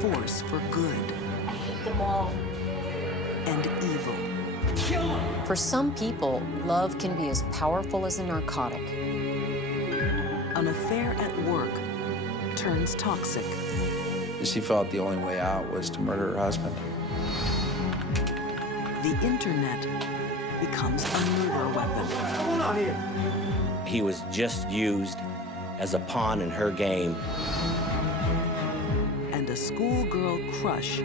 force for good. I hate them all. And evil. Kill them! For some people, love can be as powerful as a narcotic. An affair at work turns toxic. She felt the only way out was to murder her husband. The internet becomes a murder weapon. What's going on here? He was just used as a pawn in her game. And a schoolgirl crush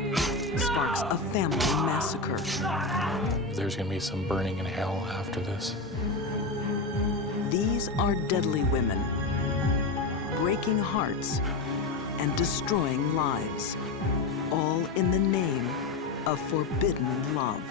sparks a family massacre. There's gonna be some burning in hell after this. These are deadly women, breaking hearts and destroying lives, all in the name of forbidden love.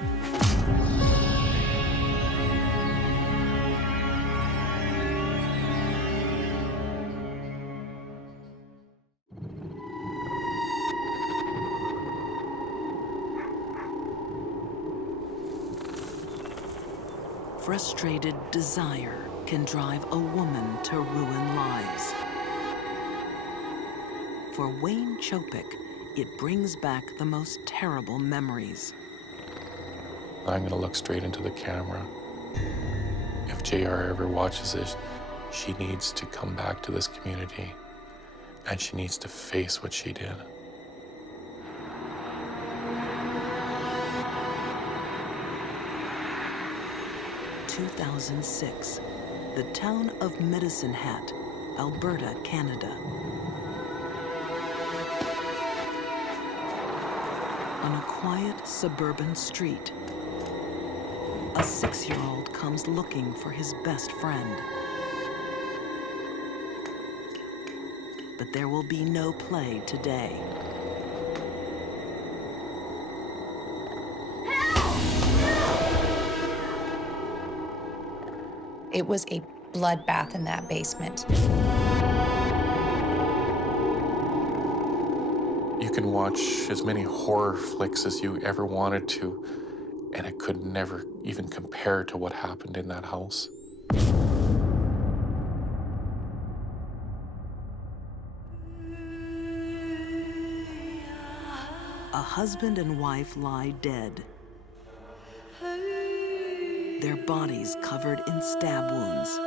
Frustrated desire can drive a woman to ruin lives. For Wayne Chopik, it brings back the most terrible memories. I'm gonna look straight into the camera. If JR ever watches this, she needs to come back to this community and she needs to face what she did. In 2006, the town of Medicine Hat, Alberta, Canada. On a quiet suburban street, a 6-year-old comes looking for his best friend. But there will be no play today. It was a bloodbath in that basement. You can watch as many horror flicks as you ever wanted to, and it could never even compare to what happened in that house. A husband and wife lie dead, their bodies covered in stab wounds.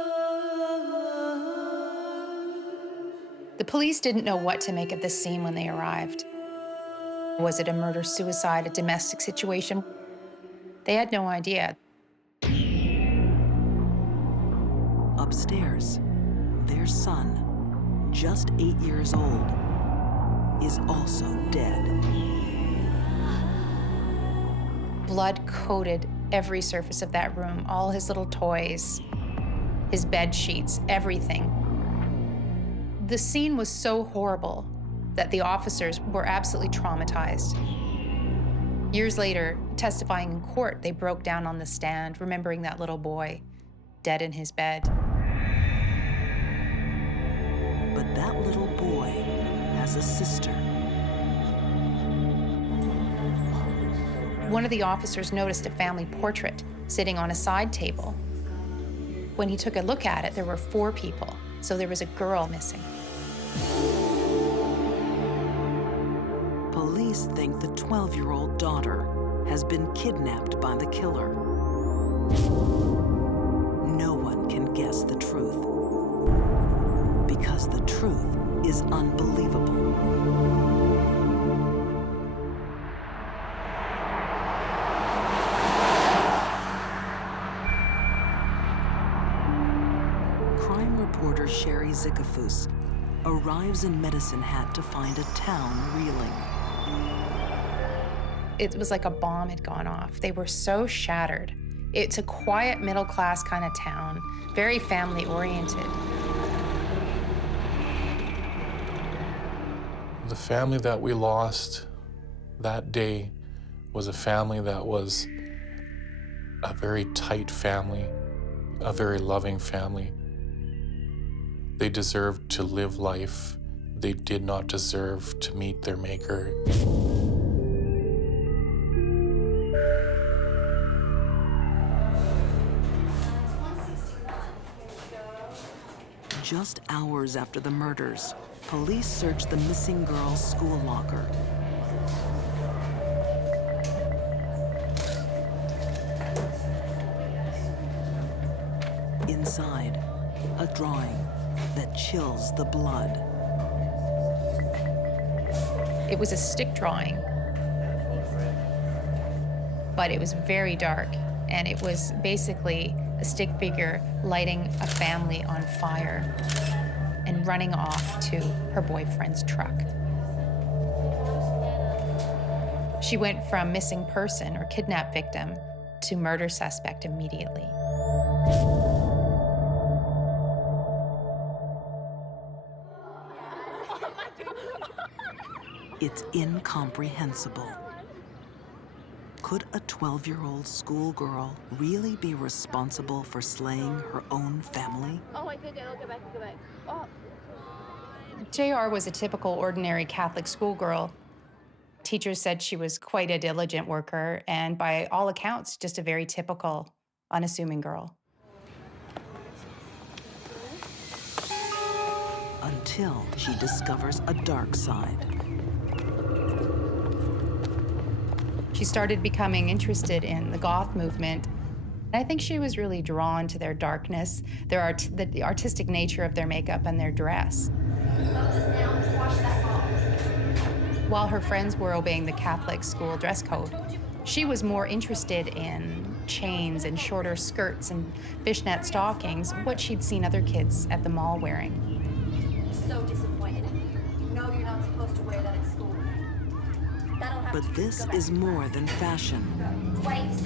The police didn't know what to make of this scene when they arrived. Was it a murder-suicide, a domestic situation? They had no idea. Upstairs, their son, just 8 years old, is also dead. Blood coated every surface of that room, all his little toys, his bed sheets, everything. The scene was so horrible that the officers were absolutely traumatized. Years later, testifying in court, they broke down on the stand, remembering that little boy dead in his bed. But that little boy has a sister. One of the officers noticed a family portrait sitting on a side table. When he took a look at it, there were 4 people, so there was a girl missing. Police think the 12-year-old daughter has been kidnapped by the killer. No one can guess the truth, because the truth is unbelievable. Crime reporter Sherry Zicafus arrives in Medicine Hat to find a town reeling. It was like a bomb had gone off. They were so shattered. It's a quiet, middle-class kind of town, very family-oriented. The family that we lost that day was a family that was a very tight family, a very loving family. They deserved to live life. They did not deserve to meet their maker. Just hours after the murders, police searched the missing girl's school locker Inside, a drawing that chills the blood. It was a stick drawing, but it was very dark, and it was basically a stick figure lighting a family on fire and running off to her boyfriend's truck. She went from missing person or kidnap victim to murder suspect immediately. It's incomprehensible. Could a 12-year-old schoolgirl really be responsible for slaying her own family? Oh my goodness, go back, go back. Oh. JR was a typical ordinary Catholic schoolgirl. Teachers said she was quite a diligent worker and by all accounts, just a very typical, unassuming girl. Until she discovers a dark side. She started becoming interested in the goth movement. I think she was really drawn to their darkness, the artistic nature of their makeup and their dress. While her friends were obeying the Catholic school dress code, she was more interested in chains and shorter skirts and fishnet stockings, what she'd seen other kids at the mall wearing. So disappointed. You know you're not supposed to wear that at school. That'll have But to this go back. is more than fashion. Waist.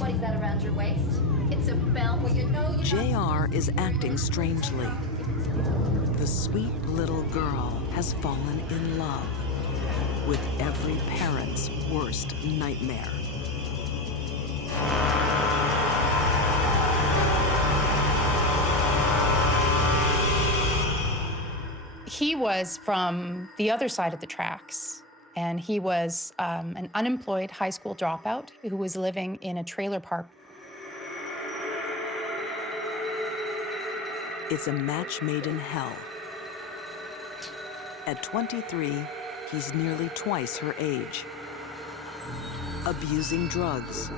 What is that around your waist? It's a belt. Well, you know you're JR is acting strangely. The sweet little girl has fallen in love with every parent's worst nightmare. He was from the other side of the tracks, and he was an unemployed high school dropout who was living in a trailer park. It's a match made in hell. At 23, he's nearly twice her age. Abusing drugs.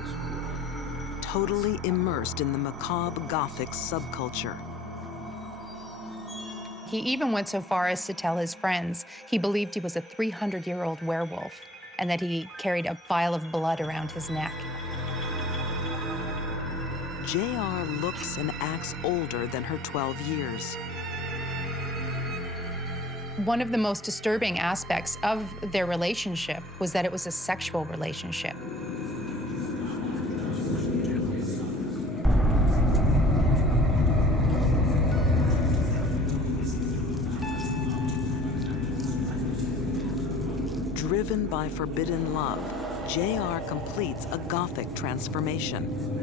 Totally immersed in the macabre Gothic subculture. He even went so far as to tell his friends he believed he was a 300-year-old werewolf and that he carried a vial of blood around his neck. JR looks and acts older than her 12 years. One of the most disturbing aspects of their relationship was that it was a sexual relationship. Driven by forbidden love, JR completes a Gothic transformation.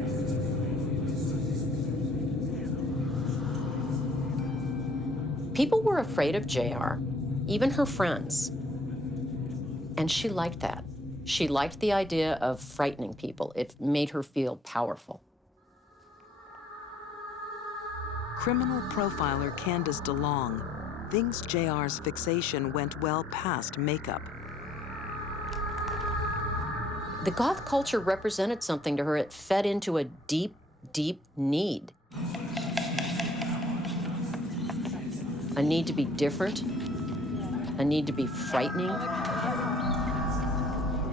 People were afraid of JR, even her friends. And she liked that. She liked the idea of frightening people. It made her feel powerful. Criminal profiler Candace DeLong thinks JR's fixation went well past makeup. The goth culture represented something to her. It fed into a deep, deep need. A need to be different, a need to be frightening,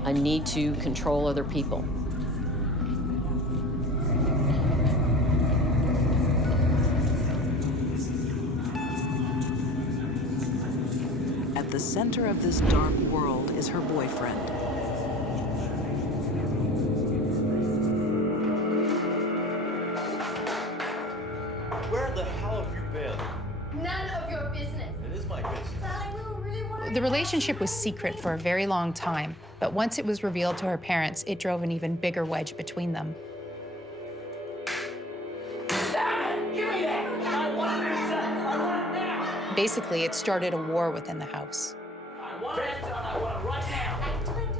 a need to control other people. At the center of this dark world is her boyfriend. Where the hell have you been? none of your business. It is my business. Darling, we were really worried. The relationship was secret for a very long time, but once it was revealed to her parents, it drove an even bigger wedge between them. Basically, it started a war within the house.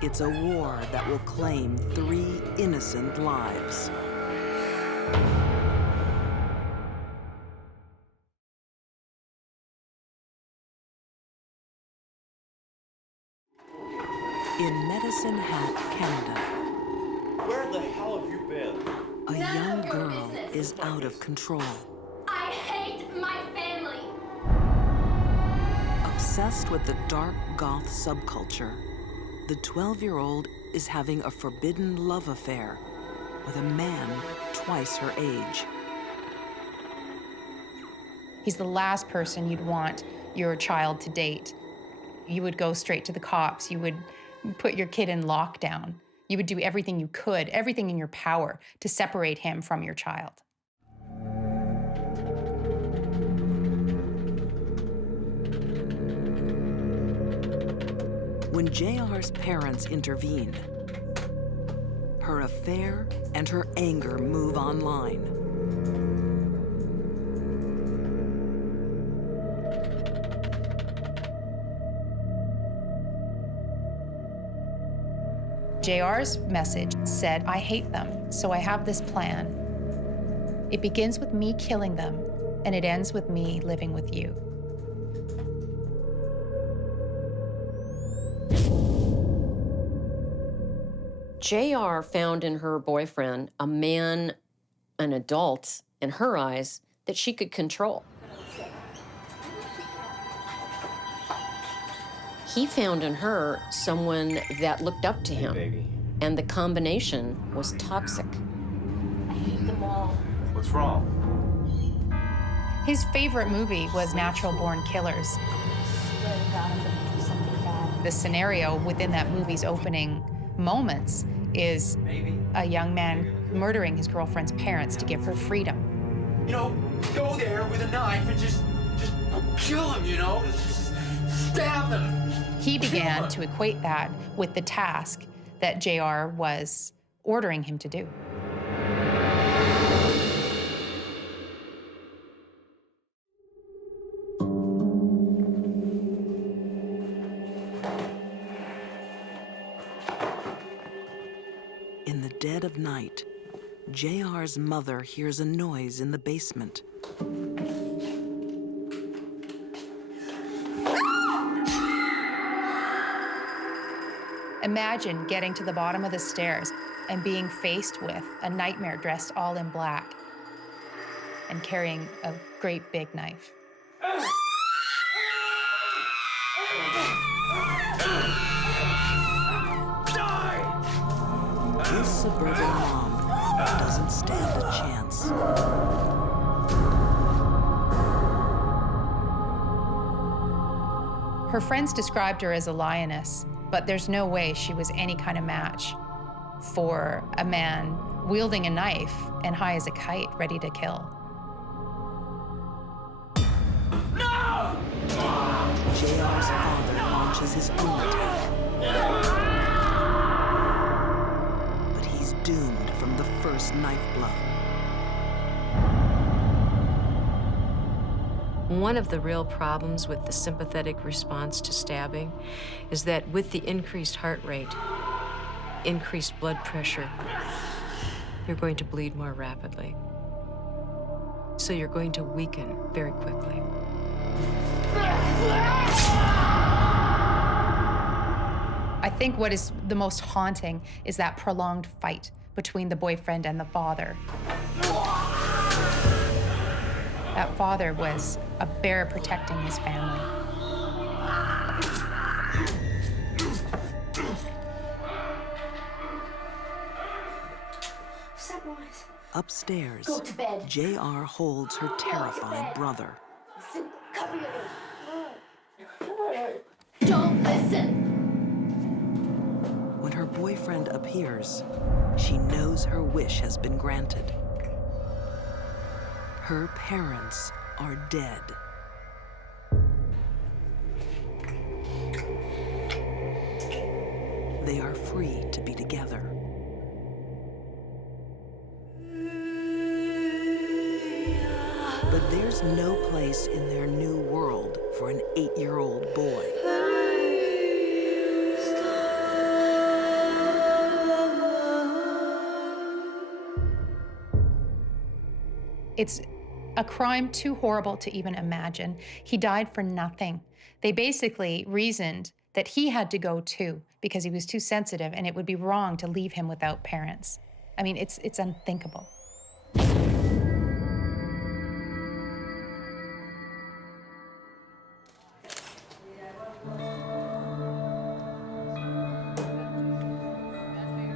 It's a war that will claim 3 innocent lives. In Medicine Hat, Canada, Where the hell have you been? a young girl is out of control. Obsessed with the dark goth subculture, the 12-year-old is having a forbidden love affair with a man twice her age. He's the last person you'd want your child to date. You would go straight to the cops. You would put your kid in lockdown. You would do everything you could, everything in your power to separate him from your child. When JR's parents intervene, her affair and her anger move online. JR's message said, "I hate them, so I have this plan. It begins with me killing them, and it ends with me living with you." JR found in her boyfriend a man, an adult, in her eyes, that she could control. He found in her someone that looked up to him, and the combination was toxic. I hate them all. What's wrong? His favorite movie was Natural Born Killers. Swear to God, I'm gonna do something bad. The scenario within that movie's opening moments is a young man murdering his girlfriend's parents to give her freedom. You know, go there with a knife and just kill him, you know? Just stab them. He began to equate that with the task that JR was ordering him to do. In the dead of night, JR's mother hears a noise in the basement. Imagine getting to the bottom of the stairs and being faced with a nightmare dressed all in black and carrying a great big knife. This suburban mom doesn't stand a chance. Her friends described her as a lioness, but there's no way she was any kind of match for a man wielding a knife and high as a kite, ready to kill. JR's father launches his own attack. But he's doomed from the first knife blow. One of the real problems with the sympathetic response to stabbing is that with the increased heart rate, increased blood pressure, you're going to bleed more rapidly. So you're going to weaken very quickly. I think what is the most haunting is that prolonged fight between the boyfriend and the father. That father was a bear protecting his family. Sunrise. Upstairs, Go to bed. JR holds her terrified brother. Listen, cover your ears. Don't listen. When her boyfriend appears, she knows her wish has been granted. Her parents are dead. They are free to be together. But there's no place in their new world for an 8-year-old boy. It's a crime too horrible to even imagine. He died for nothing. They basically reasoned that he had to go too because he was too sensitive and it would be wrong to leave him without parents. I mean, it's unthinkable.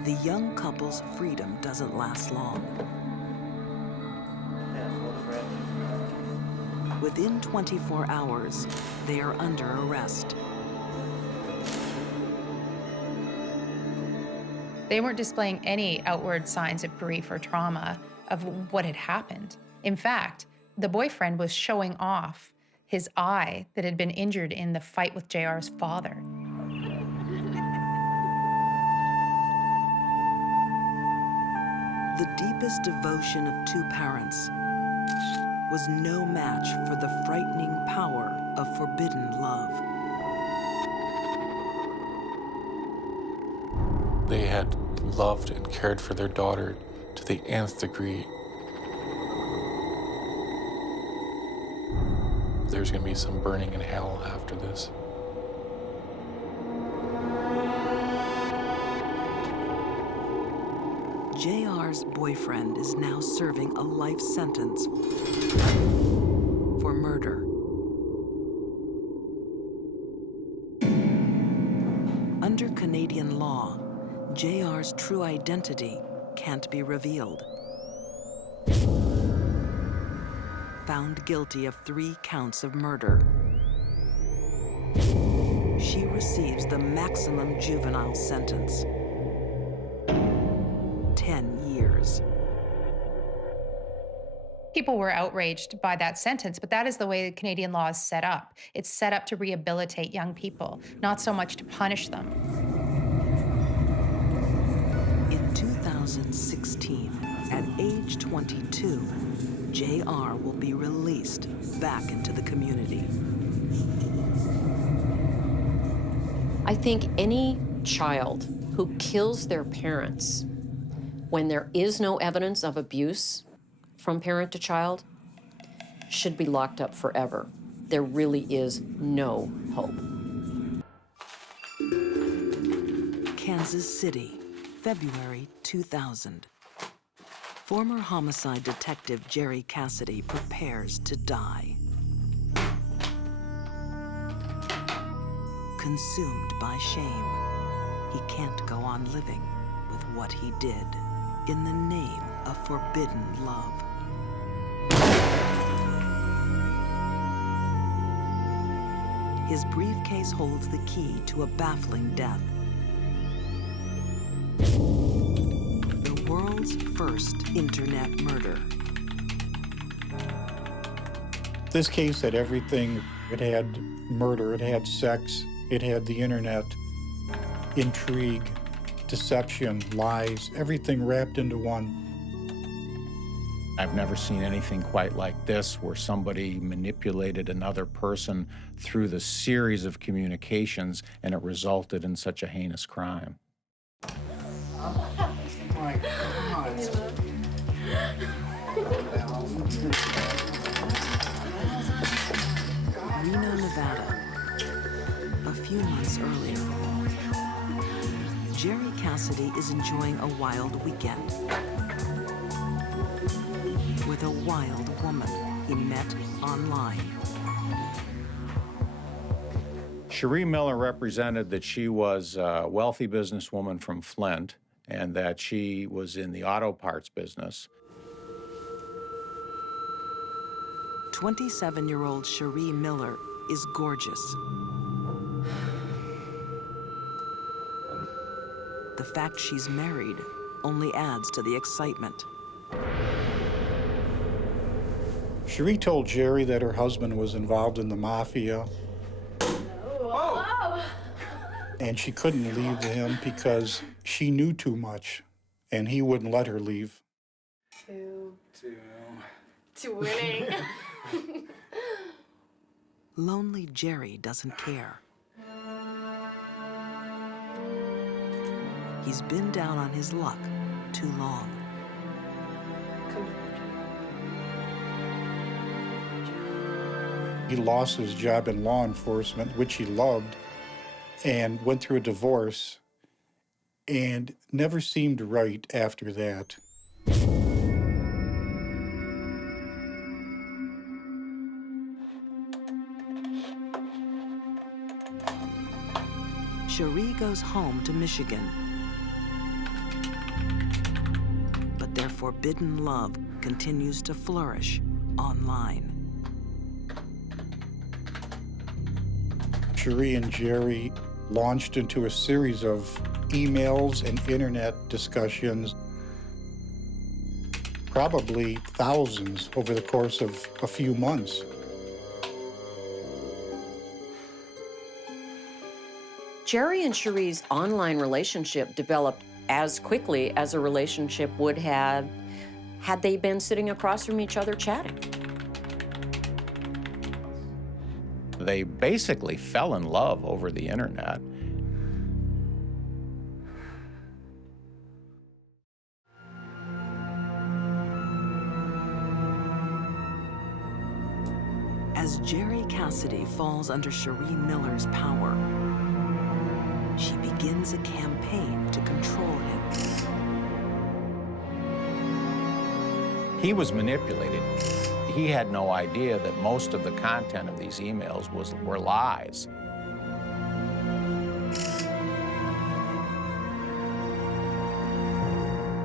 the young couple's freedom doesn't last long. Within 24 hours, they are under arrest. They weren't displaying any outward signs of grief or trauma of what had happened. In fact, the boyfriend was showing off his eye that had been injured in the fight with JR's father. The deepest devotion of two parents was no match for the frightening power of forbidden love. They had loved and cared for their daughter to the nth degree. There's going to be some burning in hell after this. JR's boyfriend is now serving a life sentence for murder. Under Canadian law, JR's true identity can't be revealed. Found guilty of 3 counts of murder, she receives the maximum juvenile sentence. 10 years. People were outraged by that sentence, but that is the way Canadian law is set up. It's set up to rehabilitate young people, not so much to punish them. In 2016, at age 22, JR will be released back into the community. I think any child who kills their parents when there is no evidence of abuse from parent to child should be locked up forever. There really is no hope. Kansas City, February 2000. Former homicide detective Jerry Cassidy prepares to die. Consumed by shame, he can't go on living with what he did in the name of forbidden love. His briefcase holds the key to a baffling death. The world's first internet murder. This case had everything. It had murder, it had sex, it had the internet, intrigue, deception, lies, everything wrapped into one. I've never seen anything quite like this, where somebody manipulated another person through the series of communications and it resulted in such a heinous crime. My God. Reno, Nevada. A few months earlier, Jerry Cassidy is enjoying a wild weekend with a wild woman he met online. Cherie Miller represented that she was a wealthy businesswoman from Flint and that she was in the auto parts business. 27-year-old Cherie Miller is gorgeous. The fact she's married only adds to the excitement. Cherie told Jerry that her husband was involved in the mafia. Whoa! And she couldn't leave him because she knew too much, and he wouldn't let her leave. To winning. Lonely Jerry doesn't care. He's been down on his luck too long. He lost his job in law enforcement, which he loved, and went through a divorce, and never seemed right after that. Cherie goes home to Michigan. forbidden love continues to flourish online. Cherie and Jerry launched into a series of emails and internet discussions, probably thousands over the course of a few months. Jerry and Cherie's online relationship developed as quickly as a relationship would have had they been sitting across from each other chatting. They basically fell in love over the internet. As Jerry Cassidy falls under Cherie Miller's power, she begins a campaign to control him. He was manipulated. He had no idea that most of the content of these emails were lies.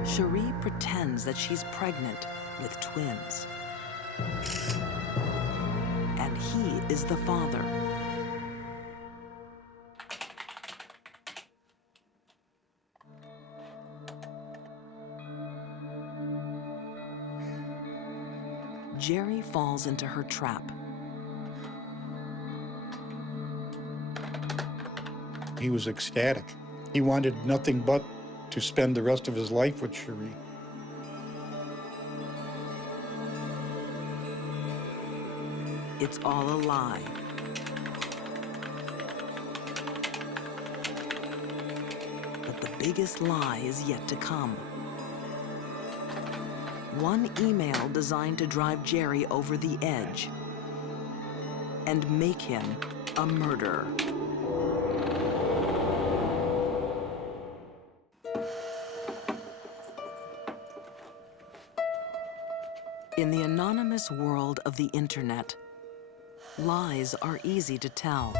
Cherie pretends that she's pregnant with twins. And he is the father. Jerry falls into her trap. He was ecstatic. He wanted nothing but to spend the rest of his life with Cherie. It's all a lie. But the biggest lie is yet to come. One email designed to drive Jerry over the edge and make him a murderer. In the anonymous world of the internet, lies are easy to tell.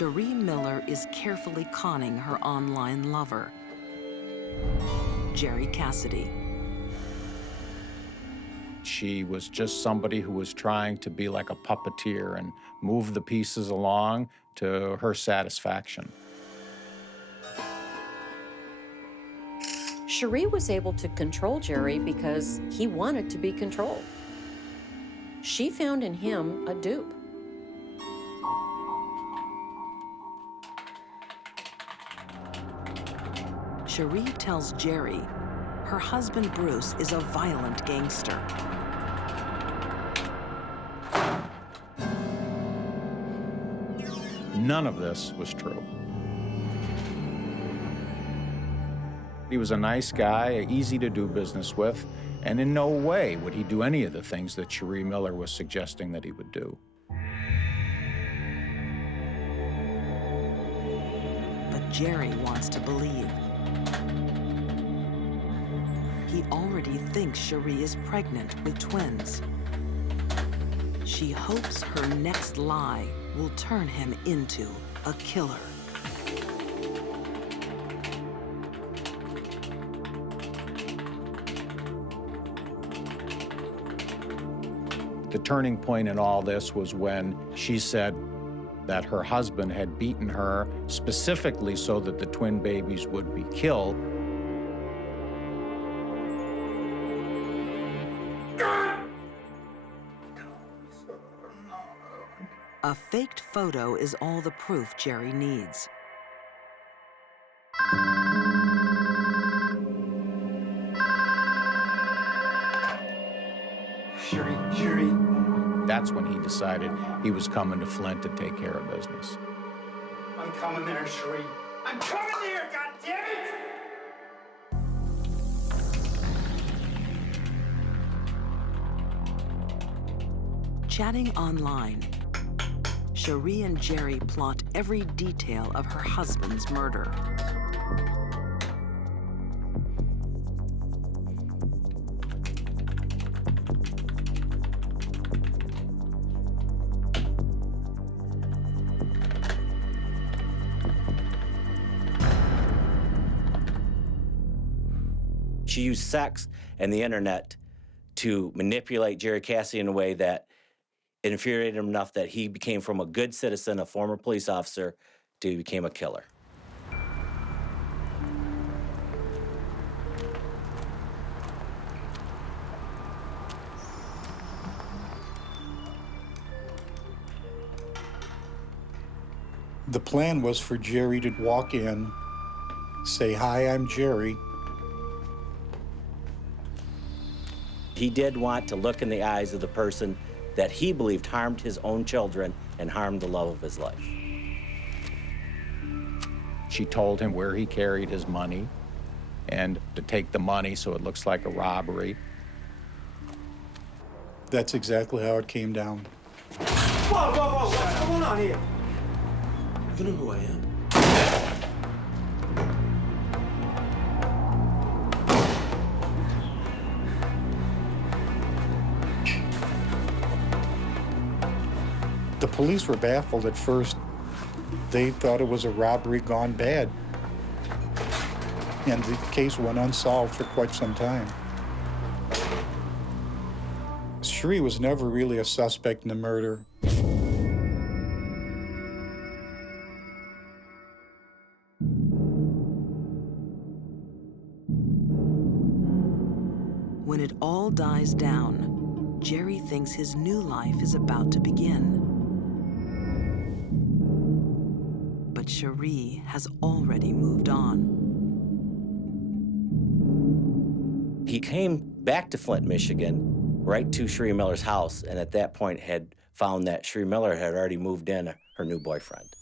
Cherie Miller is carefully conning her online lover, Jerry Cassidy. She was just somebody who was trying to be like a puppeteer and move the pieces along to her satisfaction. Cherie was able to control Jerry because he wanted to be controlled. She found in him a dupe. Cherie tells Jerry her husband Bruce is a violent gangster. None of this was true. He was a nice guy, easy to do business with, and in no way would he do any of the things that Cherie Miller was suggesting that he would do. But Jerry wants to believe. He already thinks Cherie is pregnant with twins. She hopes her next lie will turn him into a killer. The turning point in all this was when she said that her husband had beaten her specifically so that the twin babies would be killed. A faked photo is all the proof Jerry needs. Cherie. That's when he decided he was coming to Flint to take care of business. I'm coming there, Cherie. I'm coming there, goddammit! Chatting online, Cherie and Jerry plot every detail of her husband's murder. She used sex and the internet to manipulate Jerry Cassidy in a way that infuriated him enough that he became from a good citizen, a former police officer, to he became a killer. The plan was for Jerry to walk in, say, "Hi, I'm Jerry." He did want to look in the eyes of the person that he believed harmed his own children and harmed the love of his life. She told him where he carried his money and to take the money so it looks like a robbery. That's exactly how it came down. Whoa, whoa, whoa, what's going on here? You know who I am. The police were baffled at first. They thought it was a robbery gone bad. And the case went unsolved for quite some time. Cherie was never really a suspect in the murder. When it all dies down, Jerry thinks his new life is about to begin. But Cherie has already moved on. He came back to Flint, Michigan, right to Cherie Miller's house, and at that point had found that Cherie Miller had already moved in her new boyfriend.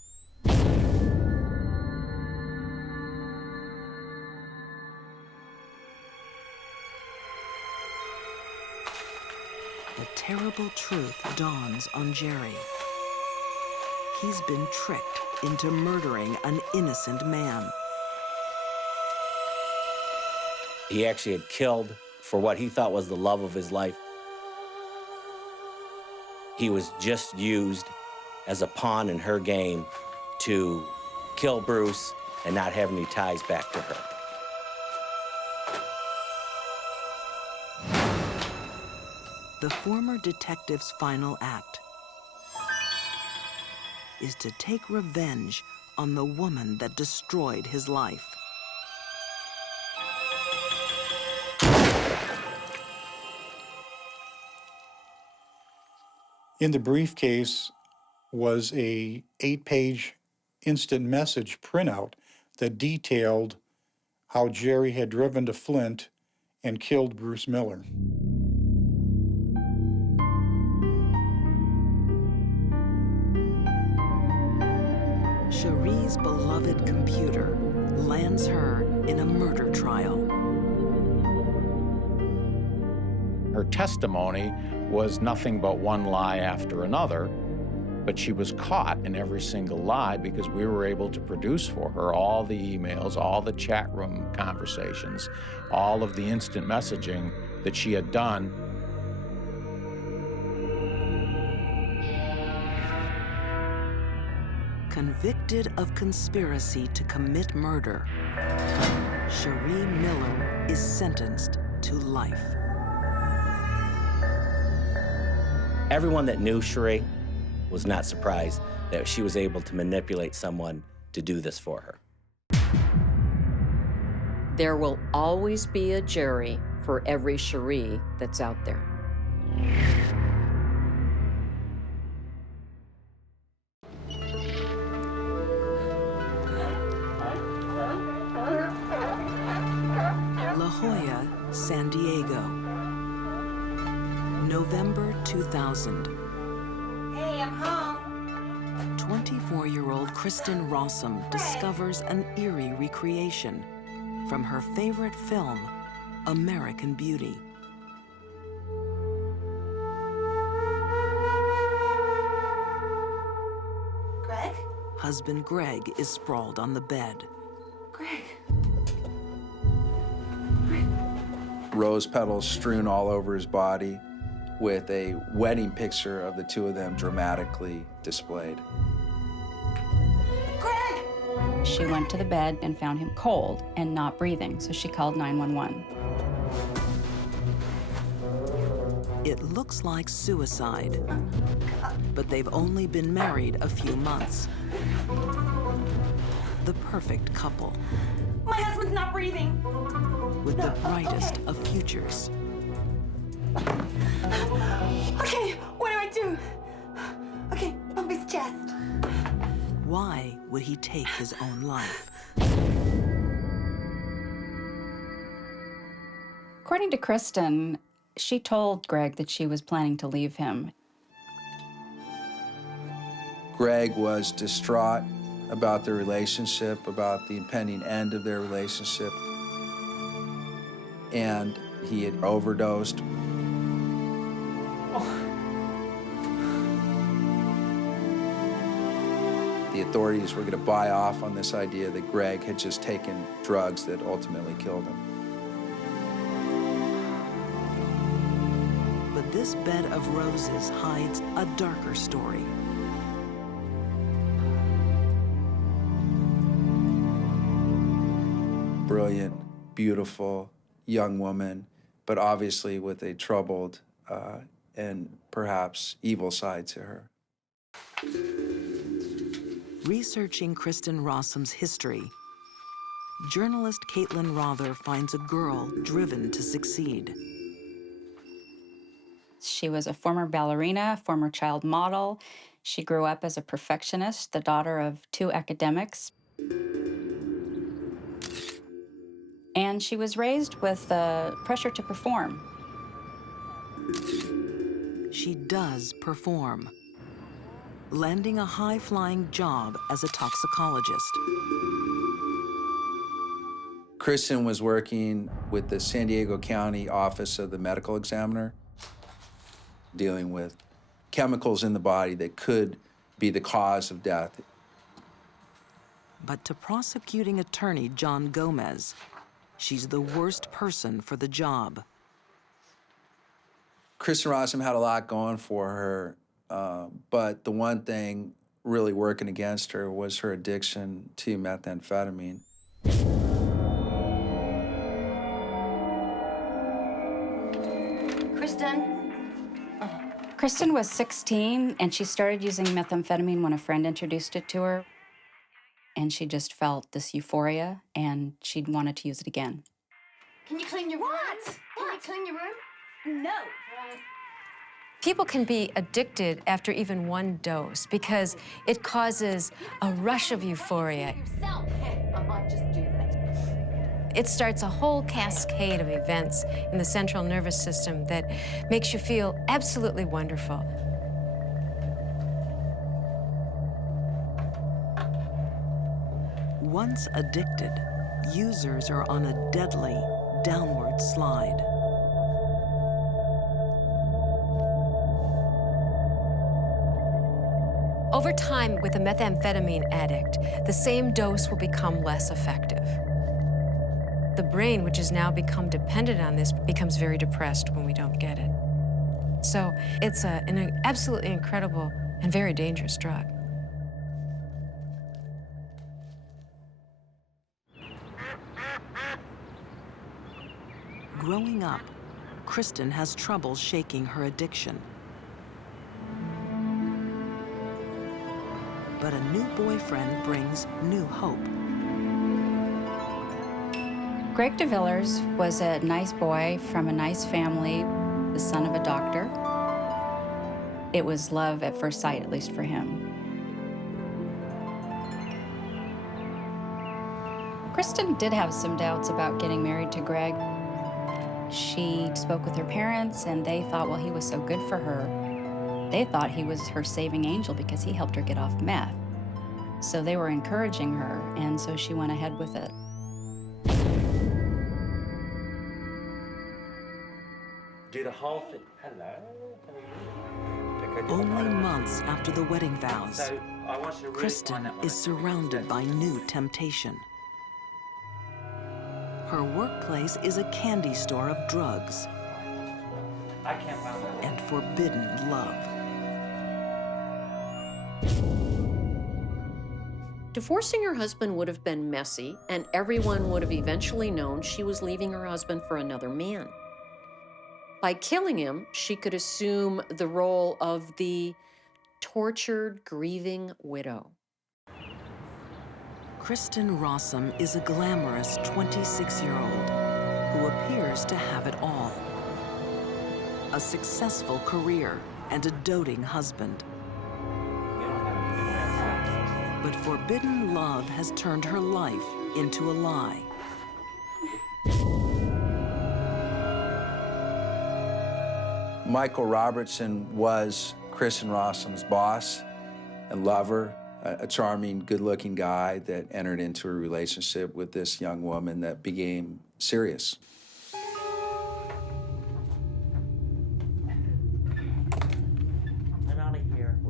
The terrible truth dawns on Jerry. He's been tricked into murdering an innocent man. He actually had killed for what he thought was the love of his life. He was just used as a pawn in her game to kill Bruce and not have any ties back to her. The former detective's final act is to take revenge on the woman that destroyed his life. In the briefcase was a 8-page instant message printout that detailed how Jerry had driven to Flint and killed Bruce Miller. Cherie's beloved computer lands her in a murder trial. Her testimony was nothing but one lie after another, but she was caught in every single lie because we were able to produce for her all the emails, all the chat room conversations, all of the instant messaging that she had done. Convicted of conspiracy to commit murder, Cherie Miller is sentenced to life. Everyone that knew Cherie was not surprised that she was able to manipulate someone to do this for her. There will always be a Jerry for every Cherie that's out there. La Jolla, San Diego, November 2000. Hey, I'm home. 24-year-old Kristen Rossum discovers an eerie recreation from her favorite film, American Beauty. Greg? Husband Greg is sprawled on the bed. Greg. Rose petals strewn all over his body, with a wedding picture of the two of them dramatically displayed. Greg! She went to the bed and found him cold and not breathing, so she called 911. It looks like suicide, but they've only been married a few months. The perfect couple. My husband's not breathing. With the brightest of futures. Okay, what do I do? Okay, bump his chest. Why would he take his own life? According to Kristen, she told Greg that she was planning to leave him. Greg was distraught about their relationship, about the impending end of their relationship. And he had overdosed. The authorities were going to buy off on this idea that Greg had just taken drugs that ultimately killed him. But this bed of roses hides a darker story. Brilliant, beautiful, young woman, but obviously with a troubled and perhaps evil side to her. Researching Kristen Rossum's history, journalist Caitlin Rother finds a girl driven to succeed. She was a former ballerina, former child model. She grew up as a perfectionist, the daughter of 2 academics. And she was raised with the pressure to perform. She does perform, landing a high-flying job as a toxicologist. Kristen was working with the San Diego County Office of the Medical Examiner, dealing with chemicals in the body that could be the cause of death. But to prosecuting attorney John Gomez, she's the worst person for the job. Kristen Rossum had a lot going for her, but the one thing really working against her was her addiction to methamphetamine. Kristen was 16, and she started using methamphetamine when a friend introduced it to her. And she just felt this euphoria, and she wanted to use it again. Can you clean your room? Can you clean your room? No. People can be addicted after even one dose because it causes a rush of euphoria. I might just do that. It starts a whole cascade of events in the central nervous system that makes you feel absolutely wonderful. Once addicted, users are on a deadly downward slide. Over time, with a methamphetamine addict, the same dose will become less effective. The brain, which has now become dependent on this, becomes very depressed when we don't get it. So it's an absolutely incredible and very dangerous drug. Growing up, Kristen has trouble shaking her addiction. But a new boyfriend brings new hope. Greg DeVillers was a nice boy from a nice family, the son of a doctor. It was love at first sight, at least for him. Kristen did have some doubts about getting married to Greg. She spoke with her parents, and they thought, well, he was so good for her. They thought he was her saving angel because he helped her get off meth. So they were encouraging her, and so she went ahead with it. Do the whole thing. Hello. Only months after the wedding vows, So I want you to really Kristen find that is surrounded by new temptation. Her workplace is a candy store of drugs I can't find that. and forbidden love. Divorcing her husband would have been messy, and everyone would have eventually known she was leaving her husband for another man. By killing him, she could assume the role of the tortured, grieving widow. Kristen Rossum is a glamorous 26-year-old who appears to have it all. A successful career and a doting husband. But forbidden love has turned her life into a lie. Michael Robertson was Kristen Rossum's boss and lover, a charming, good-looking guy that entered into a relationship with this young woman that became serious.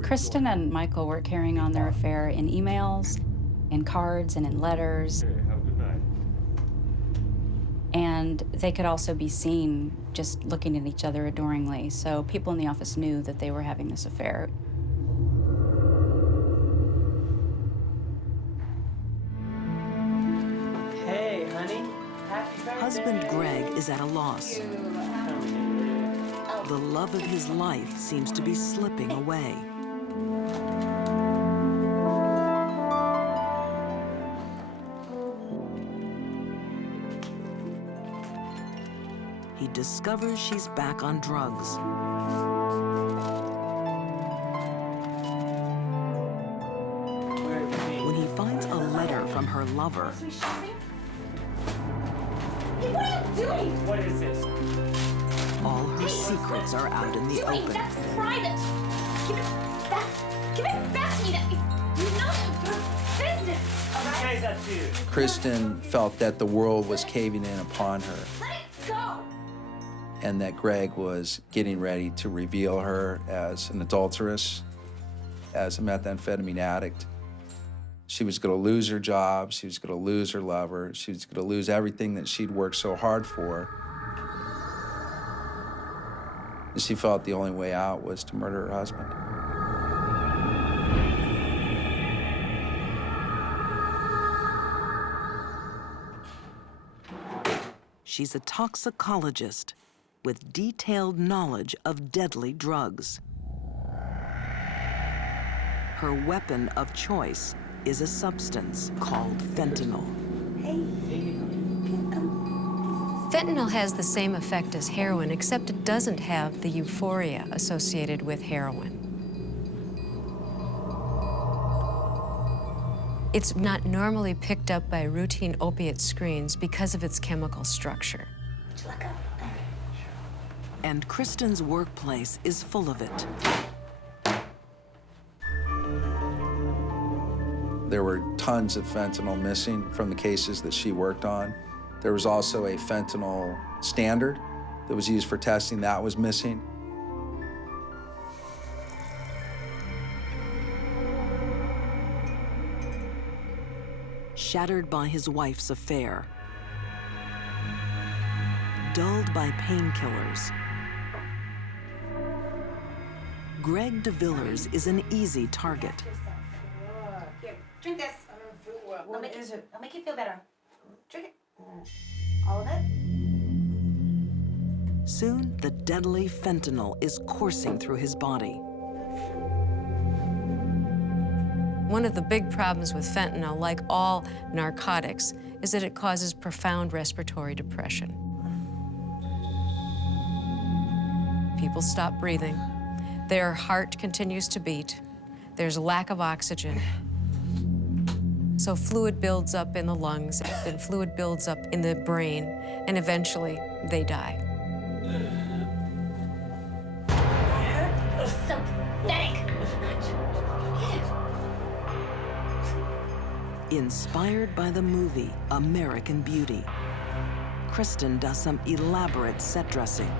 Kristen and Michael were carrying on their affair in emails, in cards, and in letters. Have a good night. And they could also be seen just looking at each other adoringly. So people in the office knew that they were having this affair. Hey, honey. Happy birthday. Husband Greg is at a loss. The love of his life seems to be slipping away. He discovers she's back on drugs. When he finds a letter from her lover, Hey, what are you doing? What is this? all her secrets are out in the open. That's private. Give it back. Give it back to me. That is none of your business. All You right? guys up too. Kristen felt that the world was caving in upon her Let it go. and that Greg was getting ready to reveal her as an adulteress, as a methamphetamine addict. She was going to lose her job. She was going to lose her lover. She was going to lose everything that she'd worked so hard for. And she felt the only way out was to murder her husband. She's a toxicologist with detailed knowledge of deadly drugs. Her weapon of choice is a substance called fentanyl. Fentanyl has the same effect as heroin, except it doesn't have the euphoria associated with heroin. It's not normally picked up by routine opiate screens because of its chemical structure. And Kristen's workplace is full of it. There were tons of fentanyl missing from the cases that she worked on. There was also a fentanyl standard that was used for testing that was missing. Shattered by his wife's affair, dulled by painkillers, Greg DeVillers is an easy target. Here, drink this. What is it? It'll make you feel better. Drink it. All of it? Soon, the deadly fentanyl is coursing through his body. One of the big problems with fentanyl, like all narcotics, is that it causes profound respiratory depression. People stop breathing. Their heart continues to beat. There's a lack of oxygen. So fluid builds up in the lungs, and fluid builds up in the brain, and eventually they die. So pathetic. Inspired by the movie American Beauty, Kristen does some elaborate set dressing.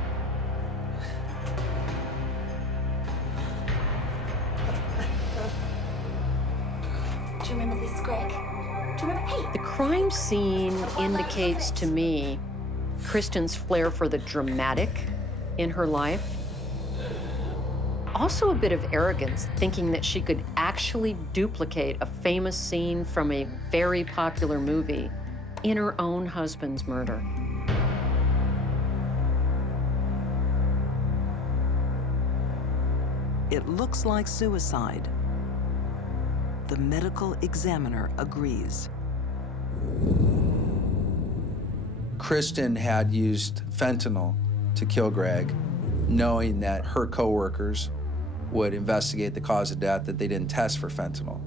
Do you remember this, Greg? Do you remember? Hey! The crime scene indicates to me Kristen's flair for the dramatic in her life. Also a bit of arrogance, thinking that she could actually duplicate a famous scene from a very popular movie in her own husband's murder. It looks like suicide. The medical examiner agrees. Kristen had used fentanyl to kill Greg, knowing that her coworkers would investigate the cause of death, that they didn't test for fentanyl.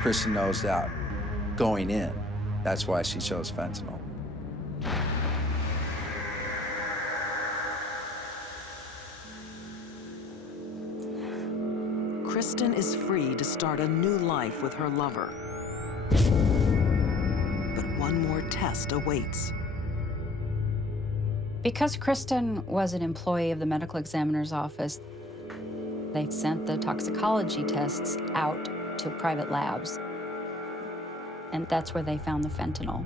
Kristen knows that going in. That's why she chose fentanyl. Kristen is free to start a new life with her lover. But one more test awaits. Because Kristen was an employee of the medical examiner's office, they sent the toxicology tests out to private labs. And that's where they found the fentanyl.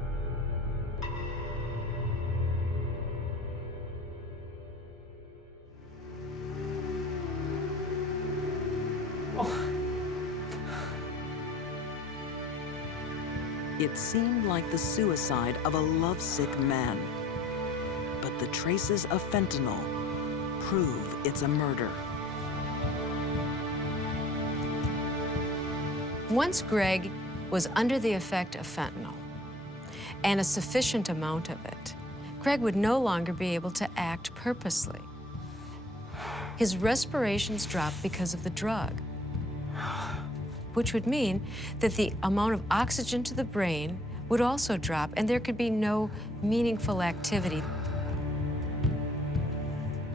It seemed like the suicide of a lovesick man. But the traces of fentanyl prove it's a murder. Once Greg was under the effect of fentanyl, and a sufficient amount of it, Greg would no longer be able to act purposely. His respirations dropped because of the drug, which would mean that the amount of oxygen to the brain would also drop, and there could be no meaningful activity.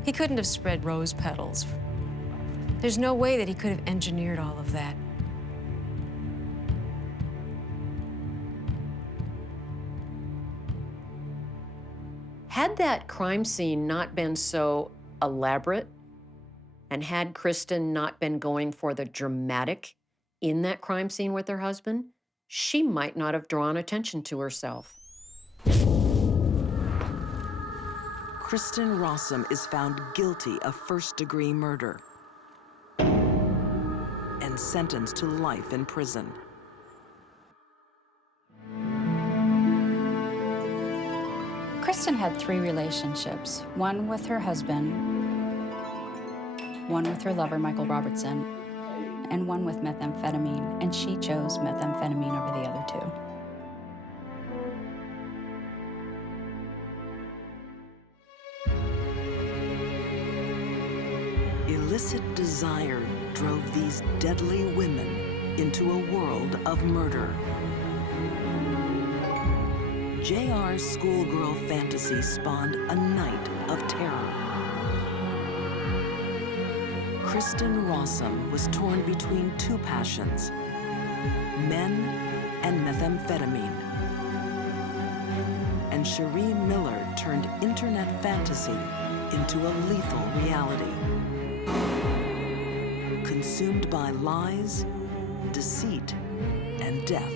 He couldn't have spread rose petals. There's no way that he could have engineered all of that. Had that crime scene not been so elaborate, and had Kristen not been going for the dramatic in that crime scene with her husband, she might not have drawn attention to herself. Kristen Rossum is found guilty of first-degree murder and sentenced to life in prison. Kristen had 3 relationships, one with her husband, one with her lover, Michael Robertson, and one with methamphetamine, and she chose methamphetamine over the other 2. Illicit desire drove these deadly women into a world of murder. JR's schoolgirl fantasy spawned a night of terror. Kristen Rossum was torn between 2 passions, men and methamphetamine. And Cherie Miller turned internet fantasy into a lethal reality. Consumed by lies, deceit, and death,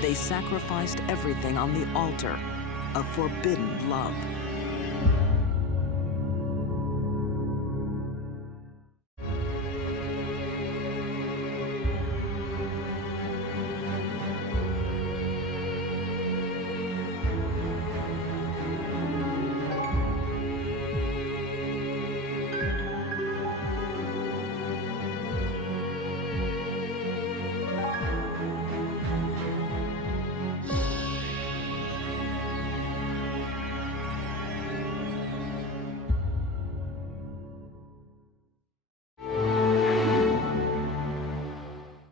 they sacrificed everything on the altar of forbidden love.